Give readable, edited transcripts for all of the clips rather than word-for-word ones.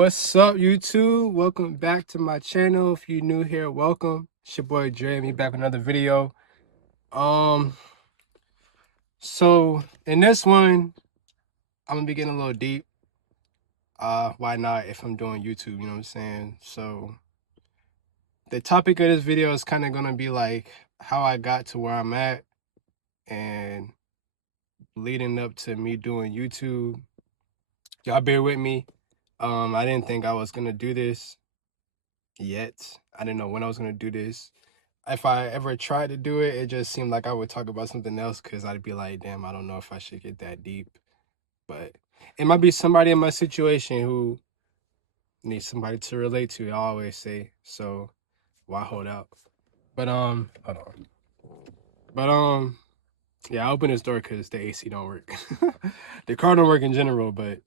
What's up, YouTube? Welcome back to my channel. If you're new here, welcome. It's your boy Dre, me back with another video. Um, so in this one, I'm gonna be getting a little deep. Why not if I'm doing YouTube, you know what I'm saying? So the topic of this video is kind of gonna be like how I got to where I'm at and leading up to me doing YouTube. Y'all bear with me. I didn't think I was gonna do this yet. I didn't know when I was gonna do this. If I ever tried to do it, it just seemed like I would talk about something else because I'd be like, damn, I don't know if I should get that deep. But it might be somebody in my situation who needs somebody to relate to, I always say. So why hold out? But hold on. But yeah, I opened this door because the AC don't work. The car don't work in general, but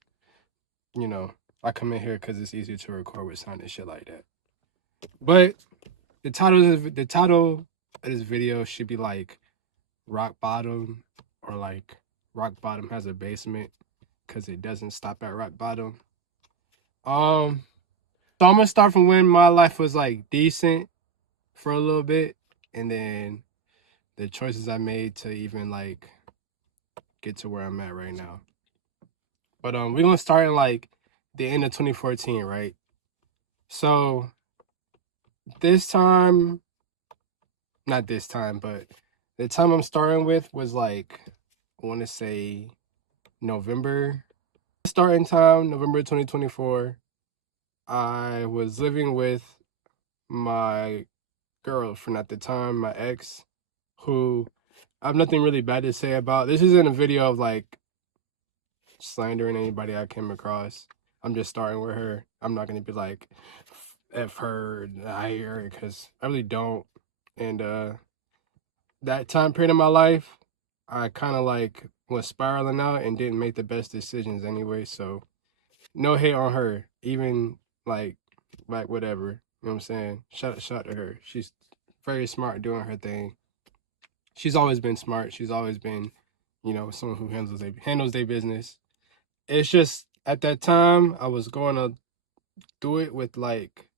you know, I come in here because it's easier to record with sound and shit like that. But the title of this video should be like rock bottom, or like rock bottom has a basement, because it doesn't stop at rock bottom. So I'm gonna start from when my life was like decent for a little bit, and then the choices I made to even like get to where I'm at right now. But we're gonna start in like the end of 2014, right? So this time, not this time, but the time I'm starting with was like, I want to say November. Starting time, November 2024. I was living with my girlfriend at the time, my ex, who I have nothing really bad to say about. This isn't a video of like slandering anybody I came across. I'm just starting with her. I'm not gonna be like F her, I her, because I really don't. And that time period in my life, I kind of like was spiraling out and didn't make the best decisions anyway. So no hate on her, even like whatever. You know what I'm saying? Shout to her. She's very smart doing her thing. She's always been smart. She's always been, someone who handles their business. It's just at that time I was going to do it with like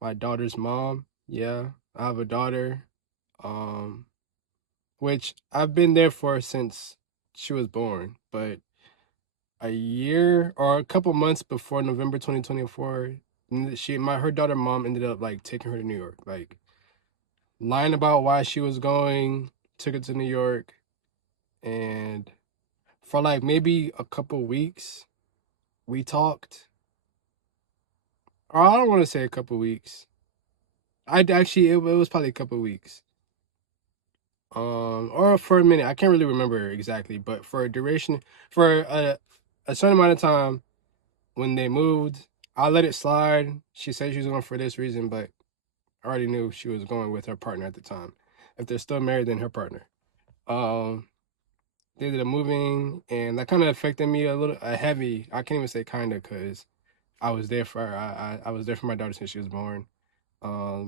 my daughter's mom. Yeah, I have a daughter, um, which I've been there for since she was born, but a year or a couple months before November 2024, her daughter mom ended up like taking her to New York, like lying about why she was going, took her to New York, and for like maybe a couple weeks we talked. Or I don't want to say a couple weeks. I'd actually, it was probably a couple weeks. Or for a minute, I can't really remember exactly, but for a duration, for a certain amount of time, when they moved, I let it slide. She said she was going for this reason, but I already knew she was going with her partner at the time. If they're still married, then her partner. They ended up moving, and that kind of affected me a little, heavy. I can't even say kind of, because I was there for her. I was there for my daughter since she was born. I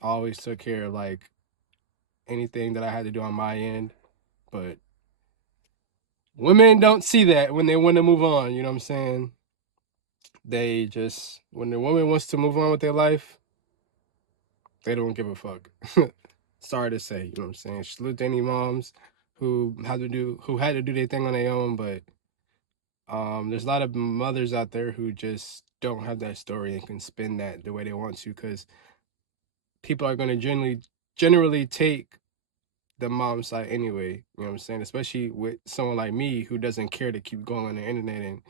always took care of like anything that I had to do on my end, but women don't see that when they want to move on. You know what I'm saying? They just, when the woman wants to move on with their life, they don't give a fuck. Sorry to say, you know what I'm saying? Salute to any moms who had to do their thing on their own, but there's a lot of mothers out there who just don't have that story and can spin that the way they want to, because people are going to generally take the mom side anyway. You know what I'm saying? Especially with someone like me who doesn't care to keep going on the internet and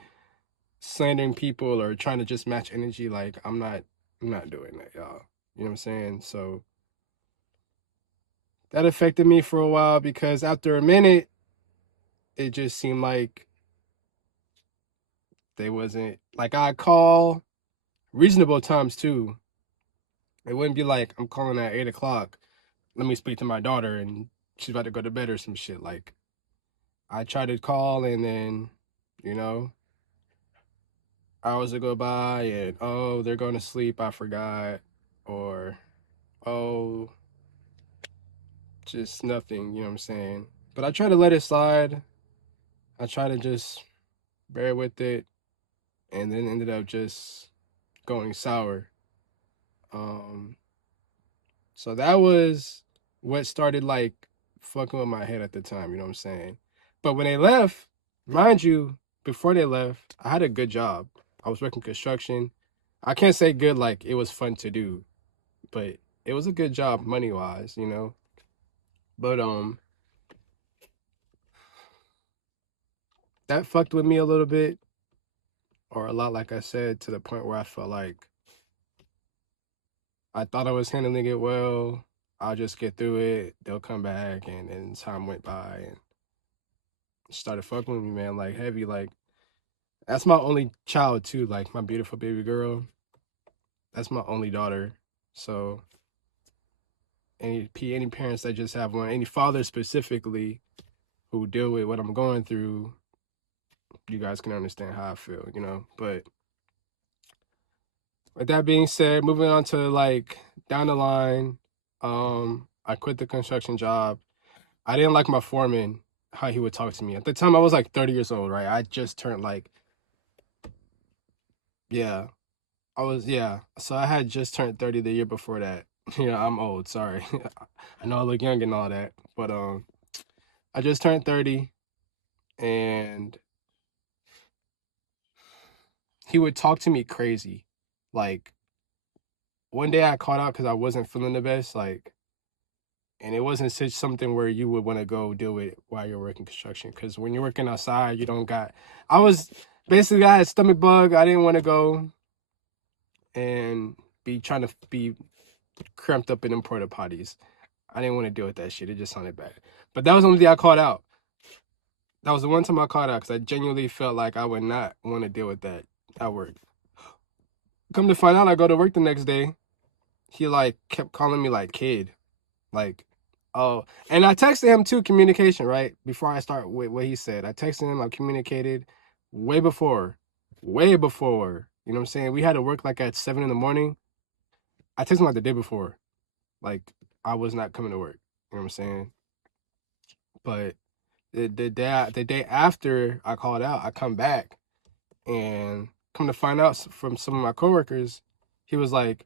slandering people or trying to just match energy. Like I'm not doing that, y'all. You know what I'm saying? So that affected me for a while, because after a minute, it just seemed like they wasn't like, I call reasonable times too. It wouldn't be like I'm calling at 8 o'clock. Let me speak to my daughter and she's about to go to bed or some shit. Like I try to call, and then, you know, hours will go by and, oh, they're going to sleep, I forgot, or, oh, just nothing, you know what I'm saying? But I try to let it slide. I try to just bear with it. and then ended up just going sour. Um, so that was what started like fucking with my head at the time, you know what I'm saying? But when they left, mind you, before they left, I had a good job. I was working construction. I can't say good like it was fun to do, but it was a good job money wise, you know. But that fucked with me a little bit, or a lot, like I said, to the point where I felt like I thought I was handling it well. I'll just get through it. They'll come back, and then time went by and started fucking with me, man, like heavy. Like that's my only child too, like my beautiful baby girl. That's my only daughter. So any parents that just have one, any fathers specifically who deal with what I'm going through, you guys can understand how I feel, you know. But with that being said, moving on to like down the line, I quit the construction job. I didn't like my foreman, how he would talk to me. At the time I was like 30 years old, right? I just turned like, yeah, yeah. So I had just turned 30 the year before that. Yeah, I'm old, sorry. I know I look young and all that, but I just turned 30, and he would talk to me crazy. Like one day I caught out because I wasn't feeling the best, like, and it wasn't such something where you would want to go do it while you're working construction. Because when you're working outside, you don't got. I was basically, I had stomach bug. I didn't want to go and be trying to be cramped up in them porta potties. I didn't want to deal with that shit. It just sounded bad. But that was the only thing I caught out. That was the one time I caught out because I genuinely felt like I would not want to deal with that at work. Come to find out, I go to work the next day. He like kept calling me like kid, like, oh, and I texted him too, communication, right? Before I start with what he said, I texted him, I communicated way before, way before. You know what I'm saying? We had to work like at 7 in the morning. I texted him like the day before, like I was not coming to work. You know what I'm saying? But the day after I called out, I come back and come to find out from some of my coworkers, he was like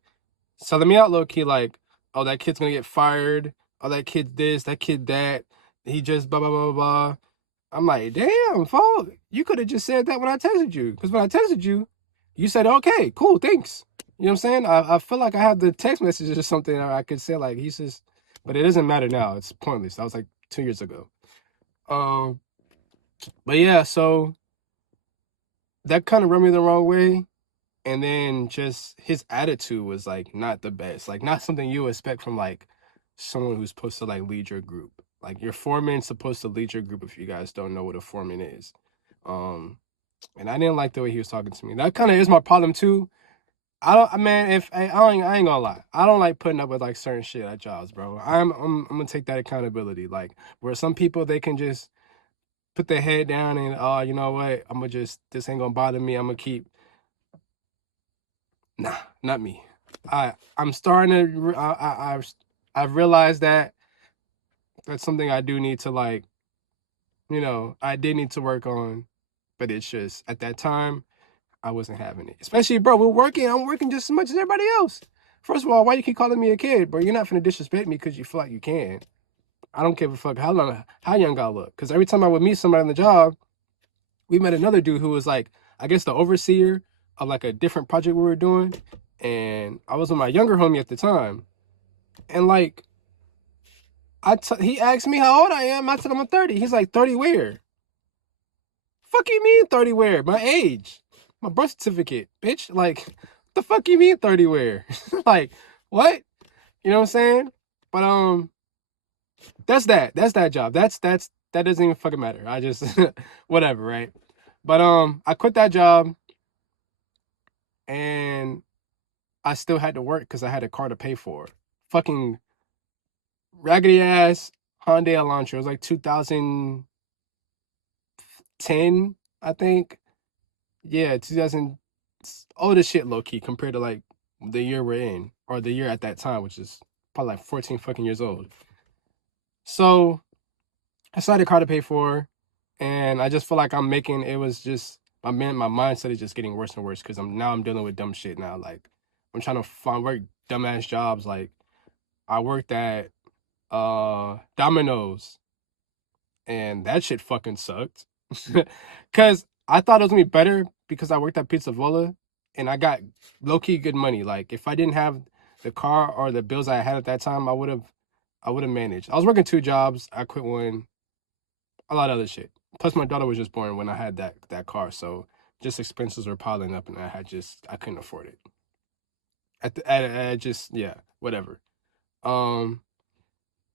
selling me out low key, like, oh, that kid's gonna get fired. Oh, that kid this, that kid that. He just blah blah blah blah blah. I'm like, damn, Paul, you could have just said that when I texted you. Because when I texted you, you said, okay, cool, thanks. You know what I'm saying? I feel like I have the text messages or something, or I could say like he's just, but it doesn't matter now. It's pointless. That was like 2 years ago. Um, but yeah, so that kind of rubbed me the wrong way. And then just his attitude was like not the best, like not something you expect from like someone who's supposed to like lead your group. Like your foreman's supposed to lead your group if you guys don't know what a foreman is. Um, and I didn't like the way he was talking to me. That kind of is my problem too. I don't, man. If I ain't gonna lie, I don't like putting up with like certain shit at jobs, bro. I'm gonna take that accountability. Like where some people they can just put their head down and oh, you know what? I'm gonna just this ain't gonna bother me. I'm gonna keep. Nah, not me. I'm starting to. I've realized that that's something I do need to like. You know, I did need to work on, but it's just at that time I wasn't having it. Especially, bro, we're working. I'm working just as much as everybody else. First of all, why you keep calling me a kid, bro? You're not finna disrespect me because you feel like you can. I don't give a fuck how young I look. Because every time I would meet somebody on the job, we met another dude who was like, I guess the overseer of like a different project we were doing, and I was with my younger homie at the time, and like he asked me how old I am. I said I'm 30. He's like 30 where? Fuck you mean 30 where? My age, my birth certificate, bitch. Like, the fuck you mean 30 where? Like, what? You know what I'm saying? But that's that job. That doesn't even fucking matter. I just whatever, right? But I quit that job and I still had to work because I had a car to pay for. Fucking raggedy ass Hyundai Elantra. It was like 2010, I think. Yeah, 2000. Old as shit, low key, compared to like the year we're in, or the year at that time, which is probably like 14 fucking years old. So I still had a car to pay for, and I just feel like I'm making it was just my mindset is just getting worse and worse because I'm dealing with dumb shit now. Like I'm trying to find work dumbass jobs. Like I worked at Domino's and that shit fucking sucked. Cause I thought it was gonna be better because I worked at Pizza Vola and I got low key good money. Like if I didn't have the car or the bills I had at that time, I would have managed. I was working 2 jobs. I quit one. A lot of other shit. Plus, my daughter was just born when I had that car, so just expenses were piling up, and I couldn't afford it. At just yeah, whatever. Um,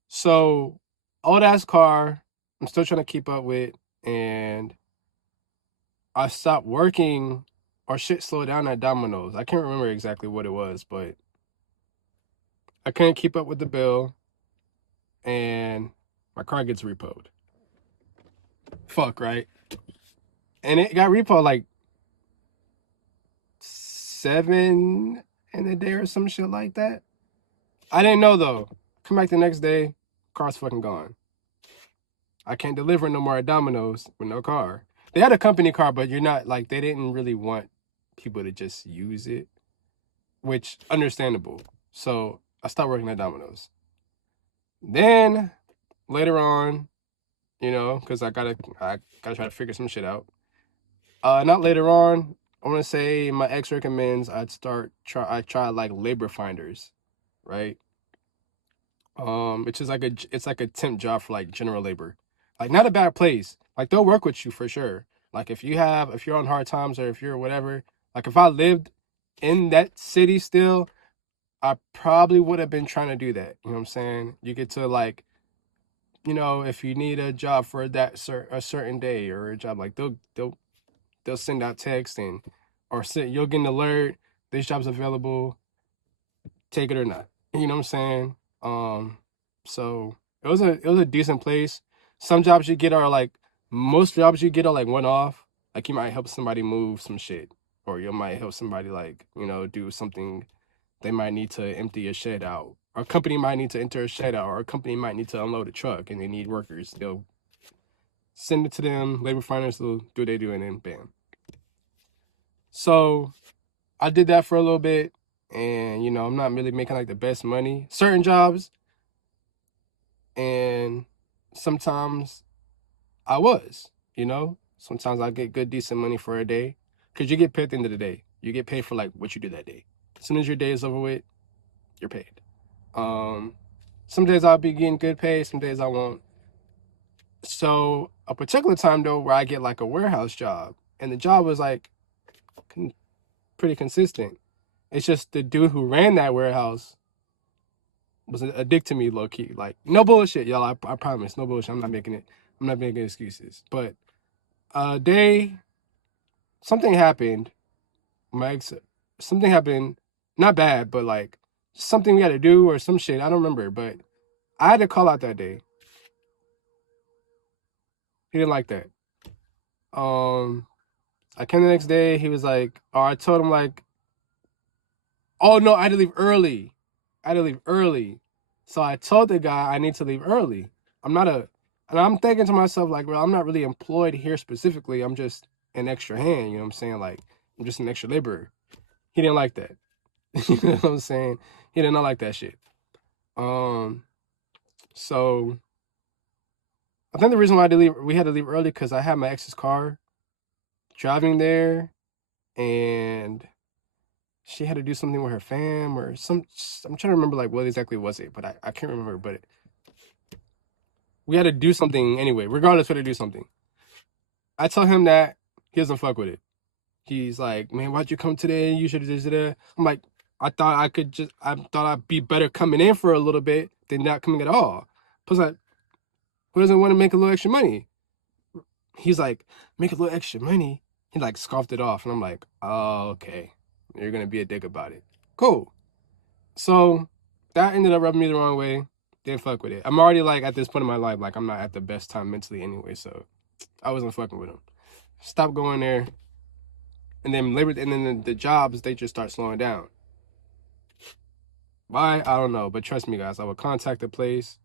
so old ass car, I'm still trying to keep up with, and I stopped working, or shit slowed down at Domino's. I can't remember exactly what it was, but I couldn't keep up with the bill, and my car gets repoed. Fuck right, and it got repoed like 7 in a day or some shit like that. I didn't know though. Come back the next day, car's fucking gone. I can't deliver no more at Domino's with no car. They had a company car, but you're not like they didn't really want people to just use it, which understandable. So I stopped working at Domino's. Then later on, because I gotta try to figure some shit out. Not later on. I want to say my ex recommends I try like labor finders, right? Which is it's like a temp job for like general labor. Like not a bad place. Like they'll work with you for sure. Like if you're on hard times or if you're whatever, like if I lived in that city still, I probably would have been trying to do that. You know what I'm saying? You get to like, if you need a job for a certain day or a job, like they'll send out text you'll get an alert, this job's available, take it or not. You know what I'm saying? So it was a decent place. Some jobs you get are like most jobs you get are like one off. Like you might help somebody move some shit, or you might help somebody like do something. They might need to empty a shed out, or a company might need to enter a shed out, or a company might need to unload a truck and they need workers. They'll send it to them. Labor finders will do what they do, and then bam. So I did that for a little bit, and I'm not really making like the best money. Certain jobs, and sometimes I was, sometimes I get good, decent money for a day, because you get paid at the end of the day. You get paid for like what you do that day. As soon as your day is over with, you're paid. Some days I'll be getting good pay, some days I won't. So a particular time though, where I get like a warehouse job, and the job was like pretty consistent. It's just the dude who ran that warehouse was a dick to me, low key. Like no bullshit, y'all. I promise, no bullshit. I'm not making excuses. But something happened. Something happened, not bad, but like something we had to do or some shit. I don't remember, but I had to call out that day. He didn't like that. I came the next day. He was like, oh, I told him like, oh no, I had to leave early. So I told the guy I need to leave early. And I'm thinking to myself like, well, I'm not really employed here specifically. I'm just an extra hand. You know what I'm saying? Like, I'm just an extra laborer. He didn't like that. You know what I'm saying? He did not like that shit. So I think the reason why we had to leave early because I had my ex's car driving there, and she had to do something with her fam or some. I'm trying to remember like what exactly was it, but I can't remember. But we had to do something anyway. Regardless, we had to do something. I tell him that he doesn't fuck with it. He's like, man, why'd you come today? You should have did that. I'm like, I thought I'd be better coming in for a little bit than not coming at all. Plus, who doesn't want to make a little extra money? He's like, make a little extra money. He like scoffed it off, and I'm like, oh, okay. You're gonna be a dick about it. Cool. So that ended up rubbing me the wrong way. Didn't fuck with it. I'm already like at this point in my life, like I'm not at the best time mentally anyway, so I wasn't fucking with him. Stopped going there. And then the jobs, they just start slowing down. Why? I don't know. But trust me, guys, I would contact the place,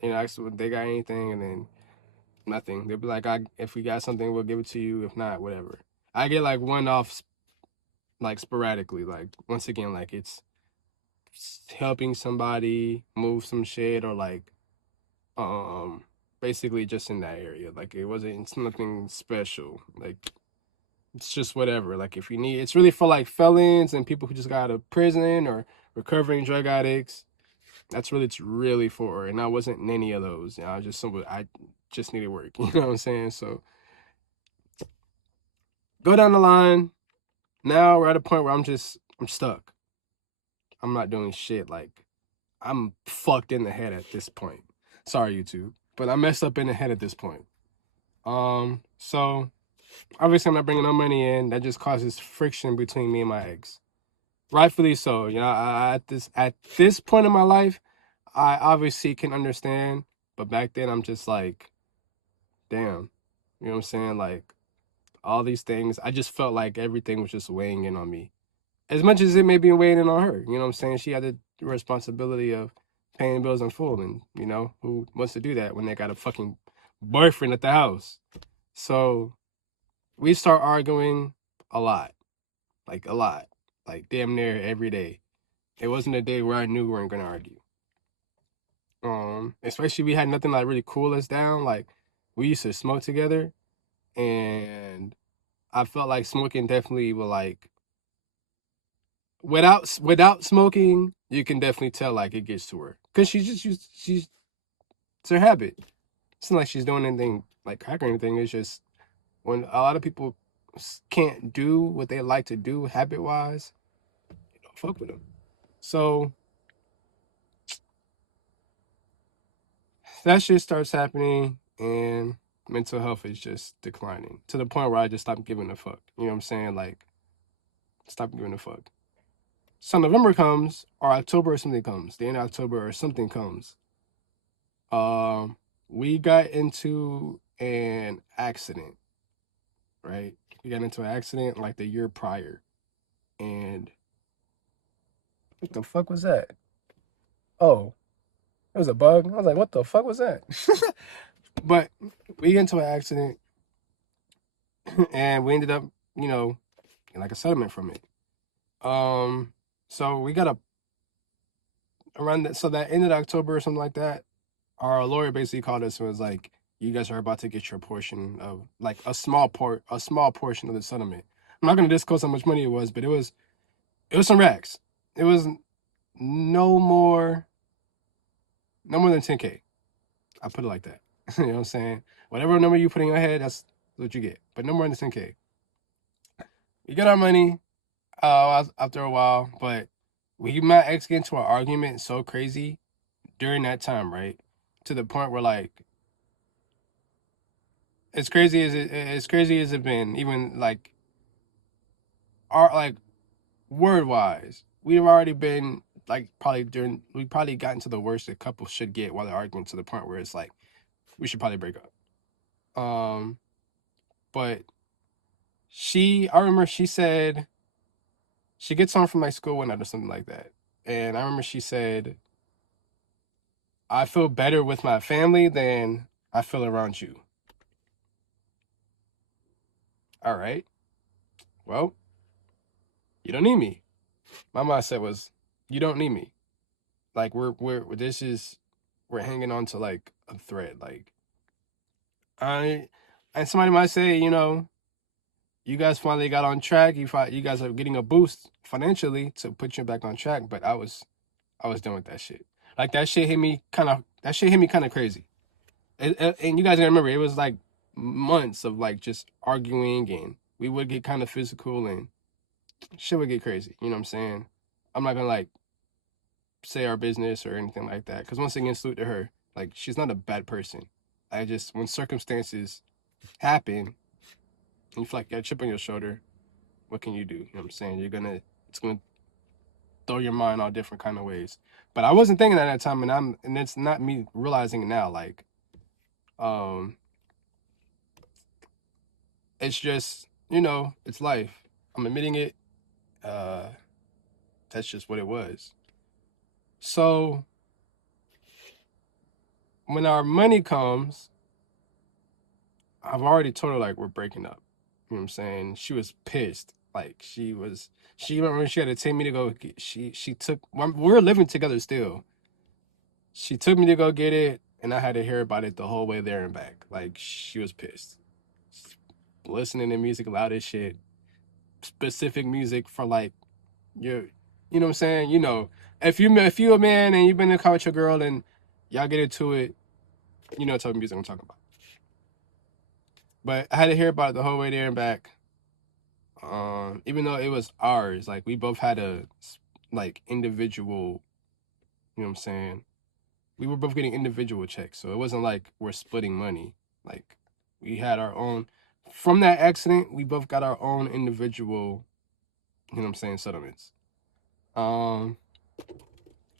ask if they got anything, and then nothing. They'll be like, if we got something, we'll give it to you. If not, whatever. I get like one off like sporadically. Like once again, like it's helping somebody move some shit or like um basically just in that area. Like it's nothing special. Like it's just whatever. Like if you need, it's really for like felons and people who just got out of prison or recovering drug addicts. That's really it's really for. And I wasn't in any of those. You know, I just needed work. You know what I'm saying? So go down the line. Now we're at a point where I'm stuck. I'm not doing shit. Like I'm fucked in the head at this point. Sorry, YouTube, but I messed up in the head at this point. So obviously I'm not bringing no money in. That just causes friction between me and my ex. Rightfully so. You know, at this point in my life, I obviously can understand, but back then I'm just like, damn. You know what I'm saying? Like all these things, I just felt like everything was just weighing in on me. As much as it may be weighing in on her, you know what I'm saying? She had the responsibility of paying bills in full, and you know, who wants to do that when they got a fucking boyfriend at the house? So we start arguing a lot, like a lot, like damn near every day. It wasn't a day where I knew we weren't gonna argue. Especially we had nothing like really cool us down. Like we used to smoke together, and I felt like smoking definitely will like without smoking, you can definitely tell like it gets to her because she's it's her habit. It's not like she's doing anything like crack or anything. It's just when a lot of people can't do what they like to do habit wise, you don't fuck with them. So that shit starts happening, and mental health is just declining to the point where I just stopped giving a fuck. You know what I'm saying? Like stop giving a fuck. So November comes or October or something comes, the end of October or something comes. Um, we got into an accident, right? We got into an accident like the year prior. And what the fuck was that? Oh, it was a bug. I was like, what the fuck was that? But we got into an accident and we ended up, you know, in like a settlement from it. So we got a around that, so that ended October or something like that. Our lawyer basically called us and was like, "You guys are about to get your portion of like a small portion of the settlement." I'm not gonna disclose how much money it was, but it was some racks. It was no more no more than 10K. I put it like that. You know what I'm saying? Whatever number you put in your head, that's what you get. But no more than 10K. We get our money after a while, but we my ex get into an argument so crazy during that time, right? To the point where like as crazy as it been, even like our like word wise, we've already been like we probably gotten to the worst a couple should get while they're arguing to the point where it's like we should probably break up. Um, but I remember she said she gets home from like school one night or something like that, and I remember she said, "I feel better with my family than I feel around you." All right, well, you don't need me. My mindset was, you don't need me. Like we're hanging on to like a thread. Like I and somebody might say, you know, you guys finally got on track. You guys are getting a boost financially to put you back on track. But I was done with that shit. Like that shit hit me kind of crazy. And you guys gotta remember, it was like months of like just arguing, and we would get kind of physical, and shit would get crazy. You know what I'm saying? I'm not gonna like say our business or anything like that. Because once again, salute to her. Like she's not a bad person. I just when circumstances happen, and you feel like you got a chip on your shoulder, what can you do? You know what I'm saying? It's gonna throw your mind all different kind of ways. But I wasn't thinking at that time, and it's not me realizing it now. Like, um, it's just it's life. I'm admitting it. Uh, that's just what it was. So when our money comes, I've already told her like we're breaking up. You know what I'm saying? She was pissed. Like she remember she had to take me to go get, she took we were living together still. She took me to go get it, and I had to hear about it the whole way there and back. Like she was pissed. Listening to music loud as shit. Specific music for like your, you know what I'm saying? You know, if you a man and you've been in a car with your girl and y'all get into it, you know what type of music I'm talking about. But I had to hear about it the whole way there and back. Even though it was ours, like we both had a like individual, you know what I'm saying? We were both getting individual checks, so it wasn't like we're splitting money. Like we had our own from that accident, we both got our own individual, you know what I'm saying, settlements. Um,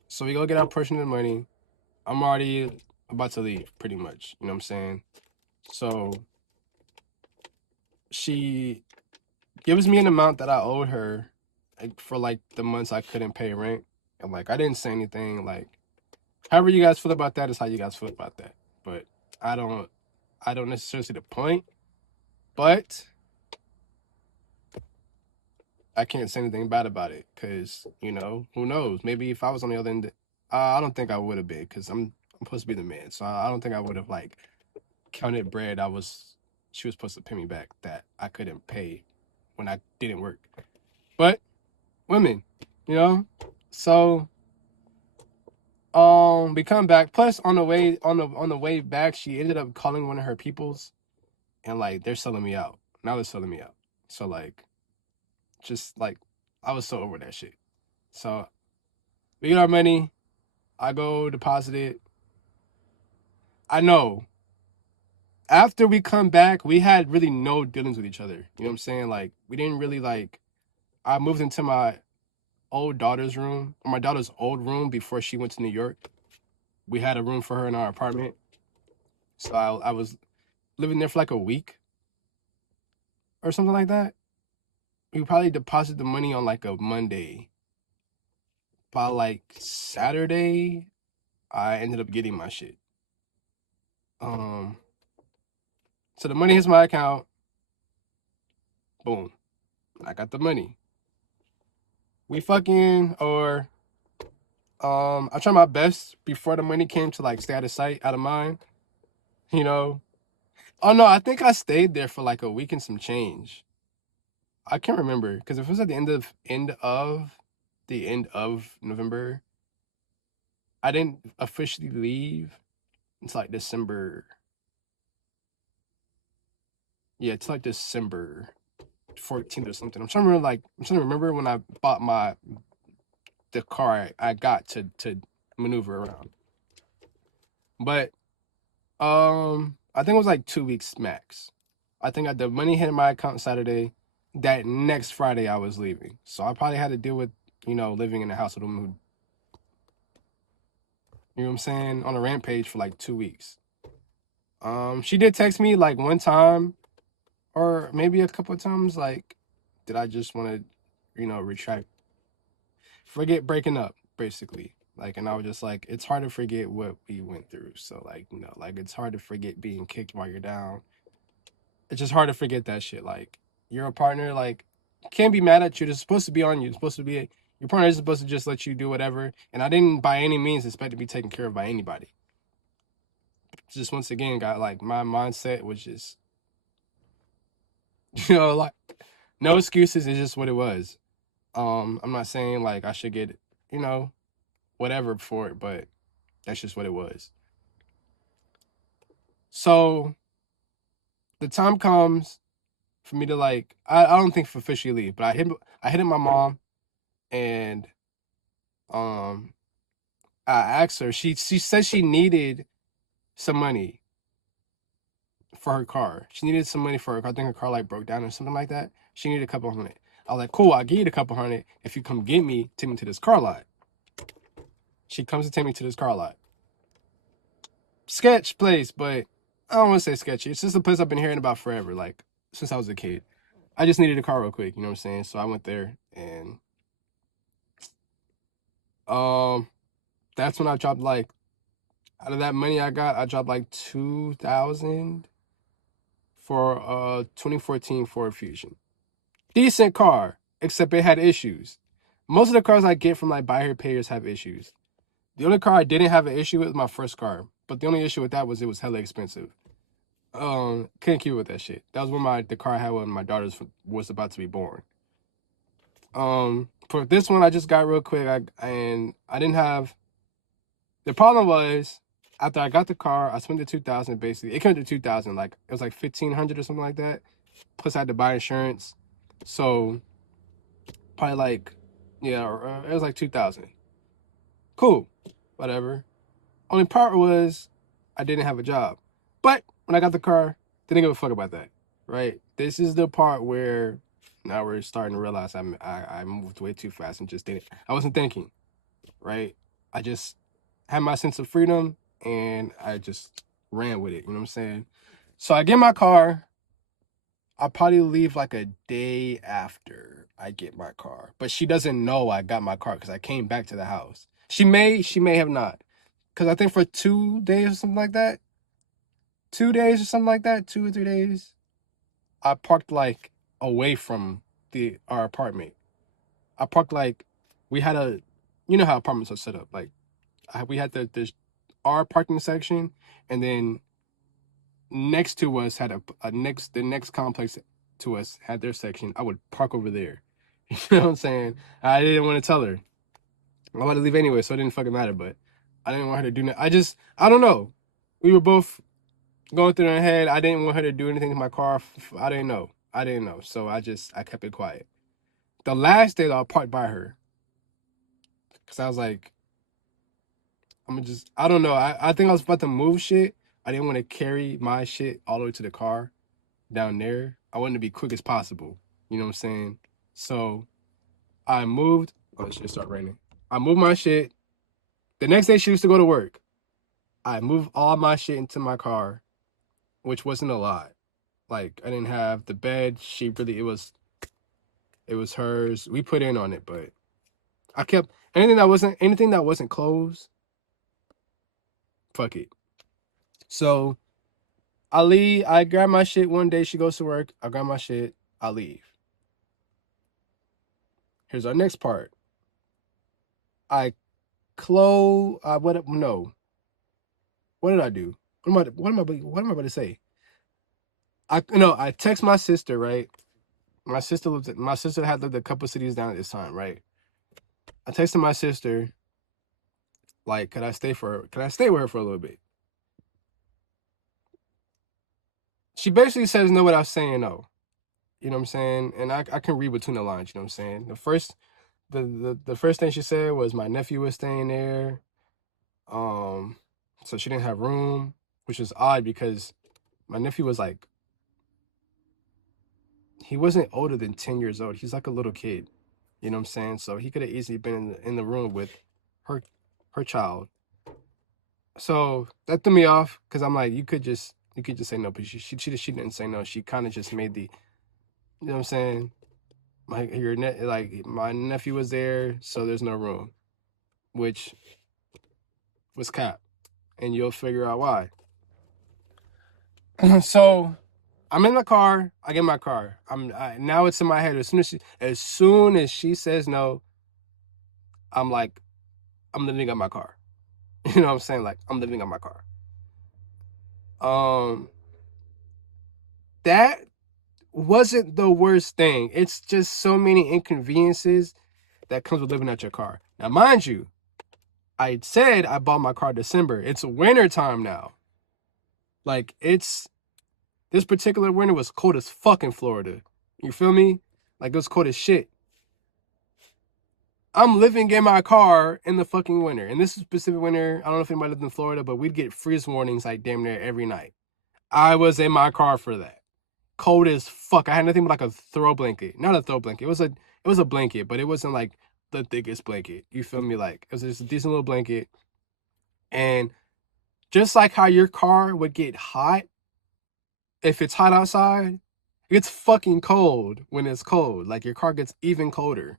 so we go get our portion of the money. I'm already about to leave, pretty much. You know what I'm saying? So she gives me an amount that I owed her, like, for like the months I couldn't pay rent. And like I didn't say anything. Like however you guys feel about that is how you guys feel about that. But I don't necessarily see the point. But I can't say anything bad about it because, you know, who knows? Maybe if I was on the other end, I don't think I would have been because I'm supposed to be the man. So I don't think I would have like counted bread she was supposed to pay me back that I couldn't pay when I didn't work. But women, you know? So we come back. Plus on the way back, she ended up calling one of her peoples and like they're selling me out. Now they're selling me out. So like just like I was so over that shit. So we get our money. I go deposit it. I know. After we come back, we had really no dealings with each other. You know what I'm saying? Like we didn't really like. I moved into my old daughter's room, or my daughter's old room before she went to New York. We had a room for her in our apartment. So I was living there for like a week or something like that. We probably deposited the money on like a Monday. By like Saturday, I ended up getting my shit. So the money hits my account. Boom. I got the money. We fucking or I tried my best before the money came to like stay out of sight, out of mind. You know. Oh no, I think I stayed there for like a week and some change. I can't remember because if it was at the end of November, I didn't officially leave until like December. Yeah, it's like December 14th or something. I'm trying to remember when I bought the car I got to maneuver around. But I think it was like 2 weeks max. I think the money hit my account Saturday. That next Friday I was leaving. So I probably had to deal with, you know, living in the house with a woman who, you know what I'm saying, on a rampage for like 2 weeks. She did text me like one time or maybe a couple of times, like, did I just want to, you know, forget breaking up, basically. Like, and I was just like, it's hard to forget what we went through. So like, you know, like it's hard to forget being kicked while you're down. It's just hard to forget that shit. Like, you're a partner, like, can't be mad at you. It's supposed to be on you. It's supposed to be your partner is supposed to just let you do whatever. And I didn't by any means expect to be taken care of by anybody. Just once again got like my mindset was just you know, like no excuses, it's just what it was. I'm not saying like I should get, you know, whatever for it, but that's just what it was. So the time comes for me to like I don't think for officially leave, but I hit my mom and um I asked her, she said she needed some money for her car. She needed some money for her car. I think her car like broke down or something like that. She needed a couple hundred. I was like, cool, I'll give you a couple hundred if you come get me, take me to this car lot. She comes to take me to this car lot. Sketch place, but I don't want to say sketchy. It's just a place I've been hearing about forever, like since I was a kid. I just needed a car real quick, you know what I'm saying? So I went there and um that's when I dropped like out of that money I got, I dropped like 2,000 for a 2014 Ford Fusion. Decent car, except it had issues. Most of the cars I get from like buy here payers have issues. The only car I didn't have an issue with was my first car, but the only issue with that was it was hella expensive. Couldn't keep with that shit. That was when the car I had when my daughter was about to be born. For this one I just got real quick. I didn't have. The problem was after I got the car, I spent the $2,000 basically. It came to $2,000, like it was like $1,500 or something like that. Plus I had to buy insurance, so probably like it was like $2,000. Cool, whatever. Only part was I didn't have a job, but when I got the car, didn't give a fuck about that. Right? This is the part where now we're starting to realize I moved way too fast and just didn't. I wasn't thinking. Right? I just had my sense of freedom and I just ran with it. You know what I'm saying? So I get my car. I'll probably leave like a day after I get my car, but she doesn't know I got my car because I came back to the house. She may have not, because I think for 2 days or something like that, 2 days or something like that, 2 or 3 days, I parked like away from our apartment. I parked like we had you know how apartments are set up. Like we had our parking section, and then next to us had the next complex to us had their section. I would park over there. You know what I'm saying? I didn't want to tell her. I wanted to leave anyway, so it didn't fucking matter. But I didn't want her to do that. I don't know. We were both going through her head. I didn't want her to do anything to my car. I didn't know. So I kept it quiet. The last day, I parked by her because I was like, I don't know. I think I was about to move shit. I didn't want to carry my shit all the way to the car down there. I wanted to be quick as possible. You know what I'm saying? So I moved. Oh, it should start raining. I moved my shit. The next day she used to go to work. I moved all my shit into my car, which wasn't a lot. Like I didn't have the bed. It was hers. We put in on it, but I kept anything that wasn't closed. Fuck it. So I leave. I grab my shit one day. She goes to work. I grab my shit. I leave. Here's our next part. I close. No. What did I do? What am I about to say? I text my sister, right? My sister had lived a couple cities down at this time, right? I texted my sister, like, can I stay with her for a little bit? She basically says no without saying no. You know what I'm saying? And I can read between the lines, you know what I'm saying? The first thing she said was my nephew was staying there. So she didn't have room, which is odd because my nephew was like, he wasn't older than 10 years old. He's like a little kid. You know what I'm saying? So he could have easily been in the room with her child. So that threw me off because I'm like, you could just say no, but she didn't say no. She kind of just made you know what I'm saying? My nephew was there, so there's no room, which was cap, and you'll figure out why. So I'm in the car. I get my car. Now it's in my head. As soon as she says no, I'm like, I'm living up my car. You know what I'm saying? Like I'm living up my car. That wasn't the worst thing. It's just so many inconveniences that comes with living at your car. Now, mind you, I said I bought my car December. It's winter time now. Like this particular winter was cold as fuck in Florida. You feel me? Like it was cold as shit. I'm living in my car in the fucking winter. And this specific winter, I don't know if anybody lived in Florida, but we'd get freeze warnings like damn near every night. I was in my car for that. Cold as fuck. I had nothing but like a throw blanket. Not a throw blanket. It was a blanket, but it wasn't like the thickest blanket. You feel me? Like it was just a decent little blanket. And just like how your car would get hot if it's hot outside, it gets fucking cold when it's cold. Like your car gets even colder.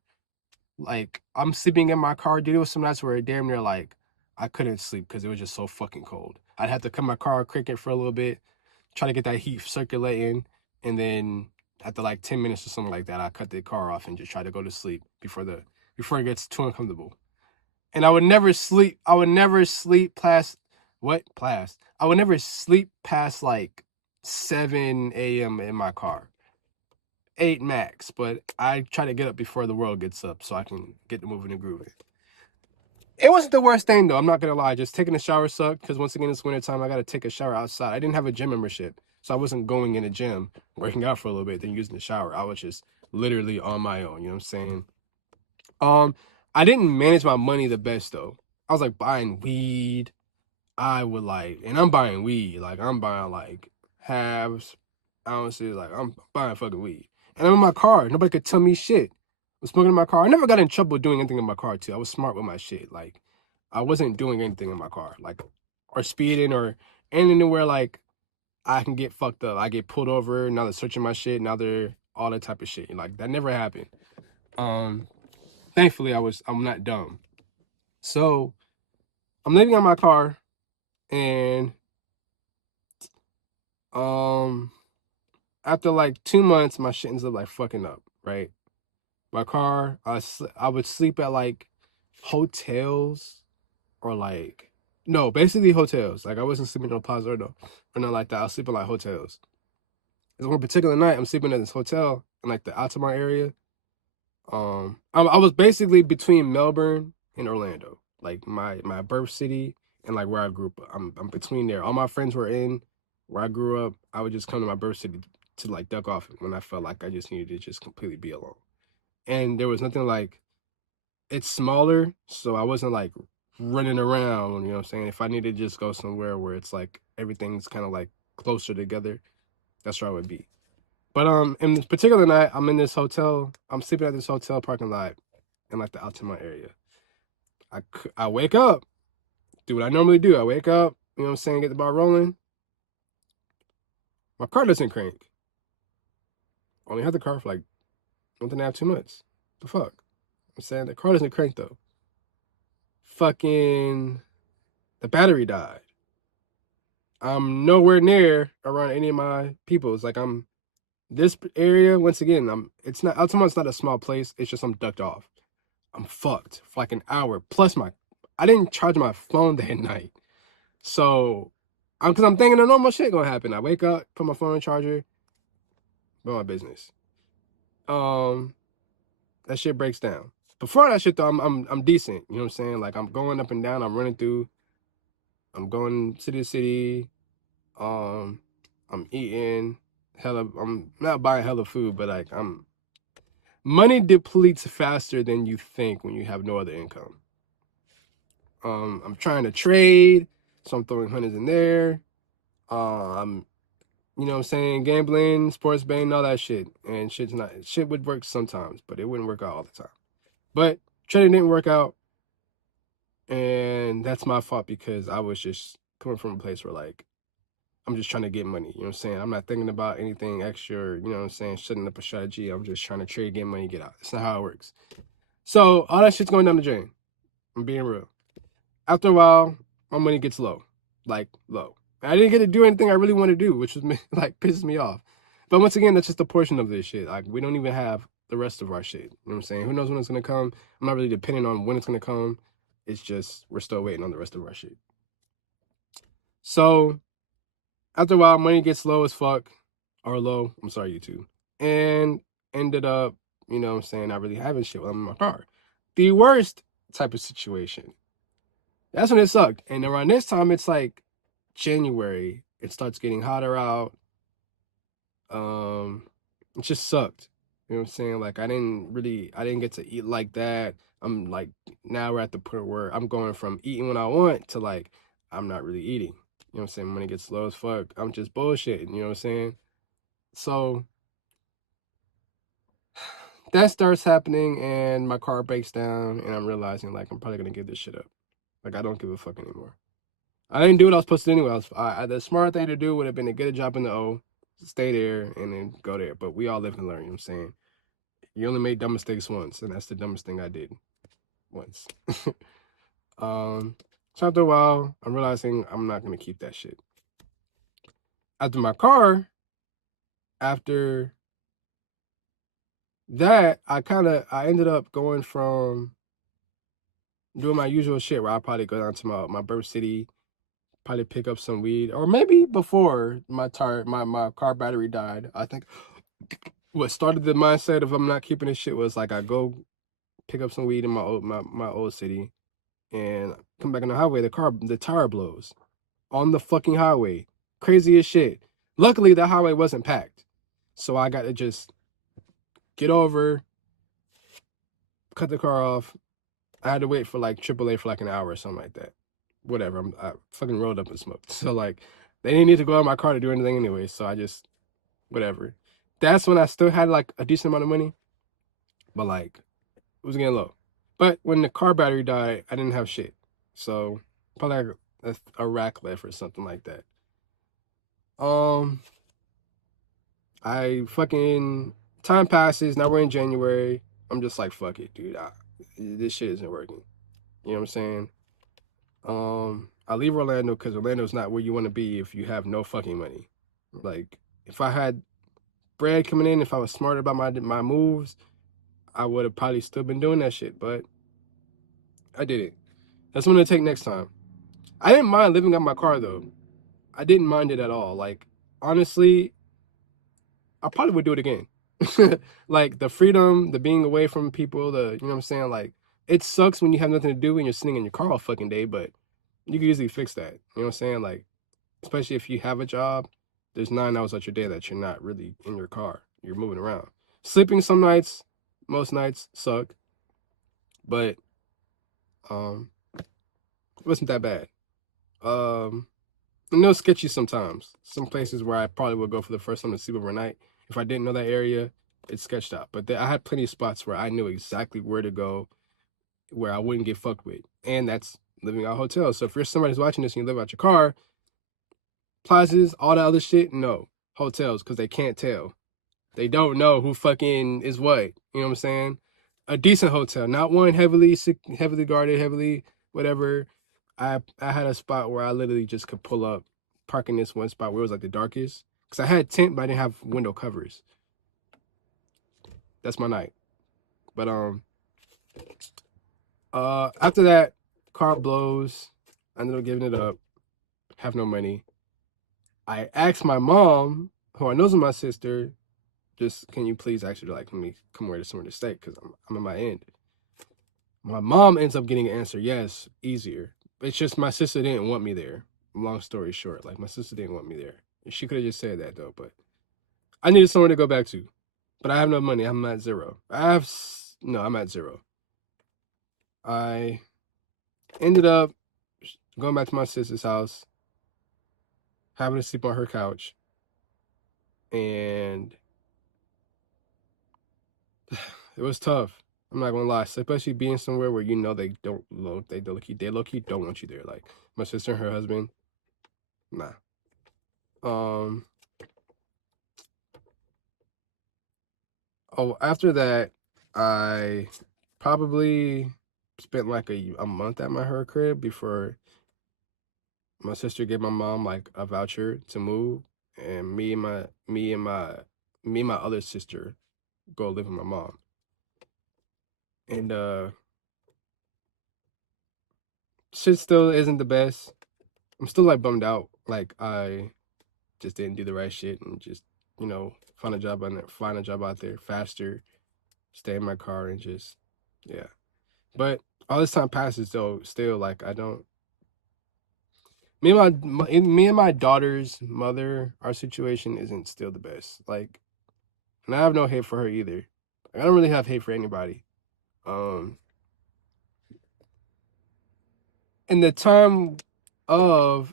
Like I'm sleeping in my car, dude. There was some nights where damn near like I couldn't sleep because it was just so fucking cold. I'd have to cut my car cricket for a little bit, try to get that heat circulating, and then after like 10 minutes or something like that, I cut the car off and just try to go to sleep before it gets too uncomfortable. And I would never sleep. I would never sleep past what past. I would never sleep past like 7 a.m. in my car. 8 max, but I try to get up before the world gets up so I can get to moving and grooving. It wasn't the worst thing though, I'm not gonna lie. Just taking a shower sucked because once again it's wintertime. I gotta take a shower outside. I didn't have a gym membership, so I wasn't going in a gym, working out for a little bit, then using the shower. I was just literally on my own, you know what I'm saying? I didn't manage my money the best though. I was like buying weed. And I'm buying weed, like I'm buying like halves, ounces, like I'm buying fucking weed. And I'm in my car. Nobody could tell me shit. I'm smoking in my car. I never got in trouble doing anything in my car too. I was smart with my shit. Like I wasn't doing anything in my car, like or speeding or anywhere like I can get fucked up. I get pulled over. Now they're searching my shit. Now they're all that type of shit. Like that never happened. Thankfully I'm not dumb. So I'm leaving out my car and after like 2 months, my shit ends up like fucking up, right? My car, I would sleep at like hotels or like, no, basically hotels. Like I wasn't sleeping in a plaza or nothing like that. I was sleeping like hotels. There's one particular night I'm sleeping at this hotel in like the Altamar area. I was basically between Melbourne and Orlando, like my birth city and like where I grew up. I'm between there. All my friends were in where I grew up. I would just come to my birth city to like duck off when I felt like I just needed to just completely be alone. And there was nothing like it's smaller, so I wasn't like running around, you know what I'm saying? If I needed to just go somewhere where it's like everything's kind of like closer together, that's where I would be. But in this particular night, I'm in this hotel. I'm sleeping at this hotel parking lot in like the Altamont area. I wake up, do what I normally do. I wake up, you know what I'm saying, get the bar rolling. My car doesn't crank. Only had the car for like 1.5, 2 months. The fuck? I'm saying the car doesn't crank though. Fucking the battery died. I'm nowhere near around any of my peoples. Like I'm this area, once again, it's not Altamont's not a small place, it's just I'm ducked off. I'm fucked for like an hour. Plus I didn't charge my phone that night. So because I'm thinking the normal shit gonna happen. I wake up, put my phone on charger, about my business. That shit breaks down. Before that shit though, I'm decent. You know what I'm saying? Like I'm going up and down, I'm running through, I'm going city to city, I'm eating I'm not buying hella food, but like money depletes faster than you think when you have no other income. I'm trying to trade, so I'm throwing hundreds in there. I'm, you know what I'm saying, gambling, sports betting, all that shit. And shit would work sometimes, but it wouldn't work out all the time. But trading didn't work out, and that's my fault because I was just coming from a place where like I'm just trying to get money. You know what I'm saying? I'm not thinking about anything extra, or, you know what I'm saying, setting up a strategy. I'm just trying to trade, get money, get out. That's not how it works. So all that shit's going down the drain. I'm being real. After a while, my money gets low. Like low. I didn't get to do anything I really want to do, which was like pisses me off. But once again, that's just a portion of this shit. Like we don't even have the rest of our shit. You know what I'm saying? Who knows when it's gonna come? I'm not really depending on when it's gonna come. It's just we're still waiting on the rest of our shit. So after a while, money gets low as fuck. Or low. I'm sorry, YouTube. And ended up, you know what I'm saying, not really having shit while I'm in my car. The worst type of situation. That's when it sucked. And around this time, it's like January. It starts getting hotter out. It just sucked. You know what I'm saying? Like I didn't get to eat like that. I'm like, now we're at the point where I'm going from eating when I want to like, I'm not really eating. You know what I'm saying? When it gets low as fuck, I'm just bullshitting. You know what I'm saying? So that starts happening and my car breaks down and I'm realizing like, I'm probably going to give this shit up. Like I don't give a fuck anymore. I didn't do what I was supposed to do anyway. The smart thing to do would have been to get a job in the O, stay there, and then go there. But we all live and learn, you know what I'm saying? You only make dumb mistakes once, and that's the dumbest thing I did once. So after a while, I'm realizing I'm not going to keep that shit. after my car, after that, I ended up going from doing my usual shit where I probably go down to my birth city, probably pick up some weed, or maybe before my car battery died. I think what started the mindset of I'm not keeping this shit was like I go pick up some weed in my old city and come back on the highway. The tire blows on the fucking highway. Crazy as shit. Luckily the highway wasn't packed, so I got to just get over, cut the car off. I had to wait for like AAA for like an hour or something like that. Whatever. I fucking rolled up and smoked. So like they didn't need to go out my car to do anything anyway. So I just whatever. That's when I still had like a decent amount of money, but like it was getting low. But when the car battery died, I didn't have shit. So probably like a rack left or something like that. I fucking time passes. Now we're in January. I'm just like fuck it, dude. This shit isn't working. You know what I'm saying? I leave Orlando because Orlando's not where you want to be if you have no fucking money. Like, if I had bread coming in, if I was smart about my moves, I would have probably still been doing that shit. But I didn't. That's what I'm gonna take next time. I didn't mind living out my car though. I didn't mind it at all. Like, honestly, I probably would do it again. Like the freedom, the being away from people, you know what I'm saying? Like, it sucks when you have nothing to do and you're sitting in your car all fucking day, but you can easily fix that. You know what I'm saying? Like, especially if you have a job, there's 9 hours out your day that you're not really in your car. You're moving around. Sleeping some nights, most nights suck, but it wasn't that bad. And it was sketchy sometimes. Some places where I probably would go for the first time to sleep overnight. If I didn't know that area, it's sketched out. But I had plenty of spots where I knew exactly where to go, where I wouldn't get fucked with. And that's living out hotels. So if you're somebody who's watching this and you live out your car, plazas, all that other shit, no. Hotels, because they can't tell. They don't know who fucking is what. You know what I'm saying? A decent hotel, not one heavily guarded, heavily whatever. I had a spot where I literally just could pull up, park in this one spot where it was like the darkest. Because I had tent, but I didn't have window covers. That's my night. But after that, car blows. I ended up giving it up. Have no money. I asked my mom, who I knows is my sister, just can you please actually like let me come over to somewhere to stay because I'm at my end. My mom ends up getting an answer, yes, easier. It's just my sister didn't want me there. Long story short, like my sister didn't want me there. She could have just said that though, but I needed somewhere to go back to. But I have no money. I'm at zero. I'm at zero. I ended up going back to my sister's house, having to sleep on her couch, and it was tough. I'm not gonna lie, especially being somewhere where you know they low key don't want you there. Like my sister and her husband, nah. Oh, after that, I probably spent like a month at her crib before my sister gave my mom like a voucher to move, and me and my other sister go live with my mom. And shit still isn't the best. I'm still like bummed out. Like I just didn't do the right shit and just, find a job out there faster, stay in my car and just yeah. But all this time passes though, still like I don't me and my daughter's mother, our situation isn't still the best. Like, and I have no hate for her either. Like, I don't really have hate for anybody. Um, in the time of,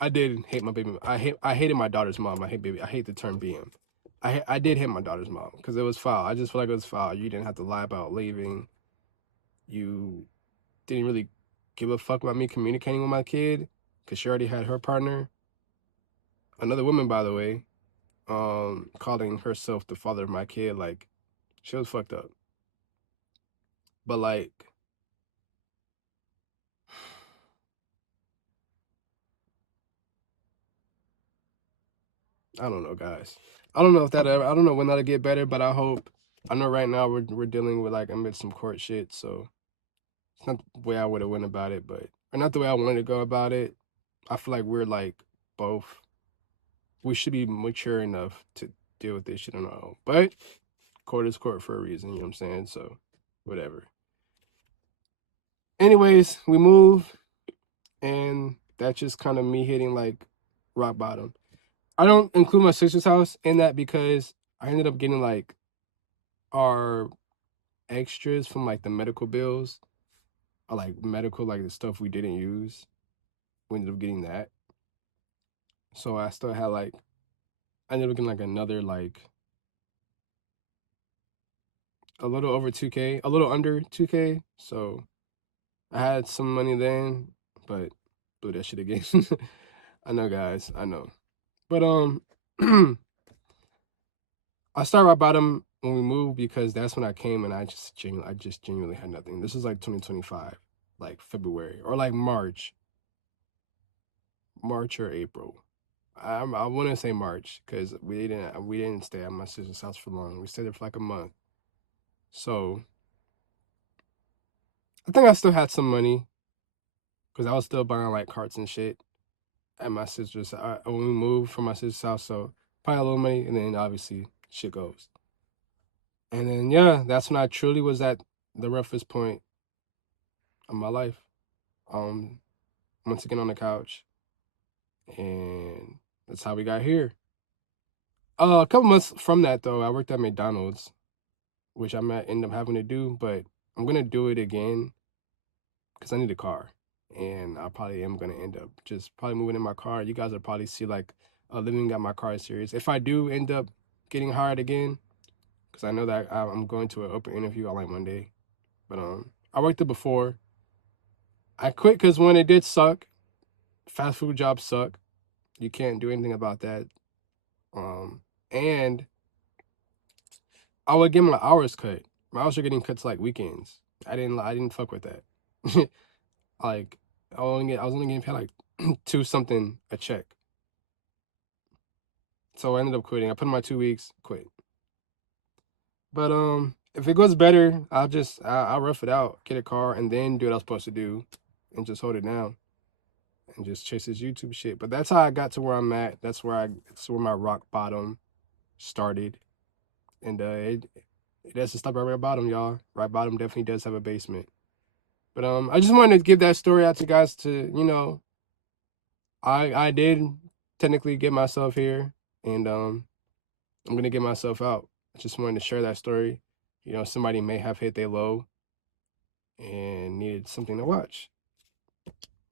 I did hate my baby. I hated my daughter's mom. I hate the term BM. I did hate my daughter's mom because it was foul. I just feel like it was foul. You didn't have to lie about leaving. You didn't really give a fuck about me communicating with my kid because she already had her partner, another woman, by the way. Calling herself the father of my kid, like she was fucked up. But like I don't know, guys. I don't know if that ever, I don't know when that'll get better, but I hope. I know right now we're dealing with like amid some court shit, so it's not the way I would have went about it, but or not the way I wanted to go about it. I feel like we're like both. We should be mature enough to deal with this shit on our own. But court is court for a reason, you know what I'm saying? So whatever. Anyways, we move, and that's just kind of me hitting like rock bottom. I don't include my sister's house in that because I ended up getting like our extras from like the medical bills or like medical, like the stuff we didn't use. We ended up getting that. So I still had like, I ended up getting like another like a little over 2K, a little under 2K. So I had some money then, but blew that shit again. I know, guys. I know. But I started rock bottom when we moved because that's when I came and I just genuinely had nothing. This is like 2025, like February or like March or April. I want to say March because we didn't stay at my sister's house for long. We stayed there for like a month. So I think I still had some money because I was still buying like carts and shit at my sister's. When we moved from my sister's house, so probably a little money, and then obviously shit goes. And then yeah, that's when I truly was at the roughest point of my life. Once again on the couch, and that's how we got here. A couple months from that though, I worked at McDonald's, which I might end up having to do, but I'm gonna do it again because I need a car, and I probably am gonna end up just probably moving in my car. You guys will probably see like a living at my car series if I do end up getting hired again, because I know that I'm going to an open interview on like Monday. But I worked there before. I quit because when it did suck, fast food jobs suck. You can't do anything about that. And I would get my hours cut. My hours are getting cut to like weekends. I didn't fuck with that. Like I was only getting paid like two something a check. So I ended up quitting. I put in my 2 weeks, quit. But if it goes better, I'll rough it out, get a car, and then do what I was supposed to do, and just hold it down, and just chase this YouTube shit. But that's how I got to where I'm at. That's where my rock bottom started, and it doesn't stop at rock bottom, y'all. Rock bottom definitely does have a basement. But I just wanted to give that story out to you guys to, you know, I did technically get myself here, and I'm gonna get myself out. I just wanted to share that story. You know, somebody may have hit their low and needed something to watch.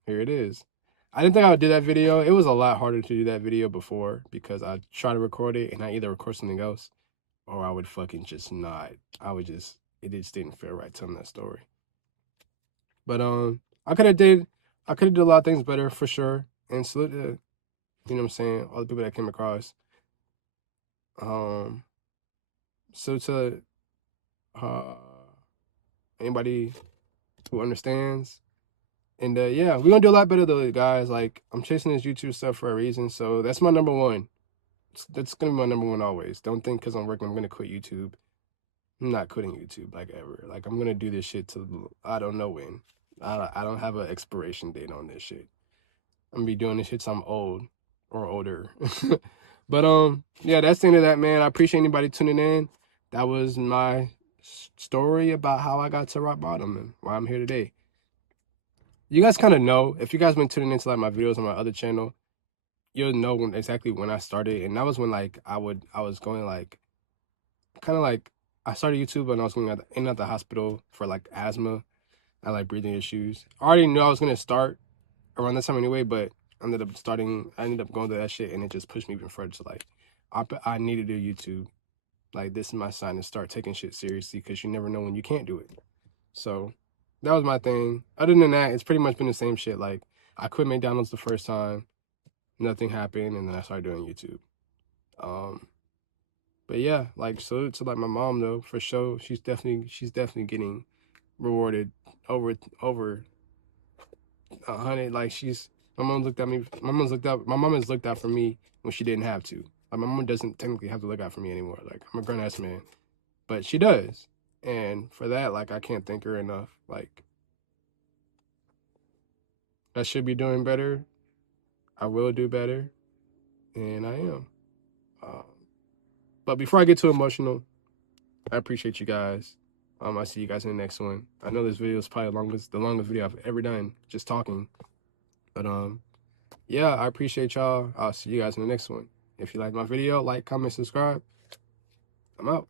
Here it is. I didn't think I would do that video. It was a lot harder to do that video before because I tried to record it and I either record something else or I would fucking just not. It just didn't feel right telling that story. But I could have did a lot of things better for sure. And salute to, you know what I'm saying, all the people that came across. So to anybody who understands. And yeah, we're gonna do a lot better though, guys. Like I'm chasing this YouTube stuff for a reason, so that's my number one. That's gonna be my number one always. Don't think because I'm working, I'm gonna quit YouTube. I'm not quitting YouTube like ever. Like I'm gonna do this shit till I don't know when. I don't have an expiration date on this shit. I'm gonna be doing this shit till I'm old or older. But yeah, that's the end of that, man. I appreciate anybody tuning in. That was my story about how I got to rock bottom and why I'm here today. You guys kind of know, if you guys been tuning into like my videos on my other channel, you'll know exactly when I started. And that was when like I was going like kind of like I started YouTube and I was going in and out the hospital for like asthma and like breathing issues. I already knew I was gonna start around that time anyway, but I ended up going to that shit and it just pushed me even further to like I need to do YouTube. Like this is my sign to start taking shit seriously because you never know when you can't do it. So that was my thing. Other than that, it's pretty much been the same shit. Like I quit McDonald's the first time, nothing happened, and then I started doing YouTube. But yeah, like salute to like my mom though, for sure. She's definitely getting rewarded over 100. Like my mom has looked out for me when she didn't have to. Like, my mom doesn't technically have to look out for me anymore. Like, I'm a grown ass man, but she does, and for that, like, I can't thank her enough. Like, I should be doing better. I will do better, and I am. Um, but before I get too emotional, I appreciate you guys. I see you guys in the next one. I know this video is probably the longest video I've ever done, just talking. But yeah, I appreciate y'all. I'll see you guys in the next one. If you like my video, like, comment, subscribe. I'm out.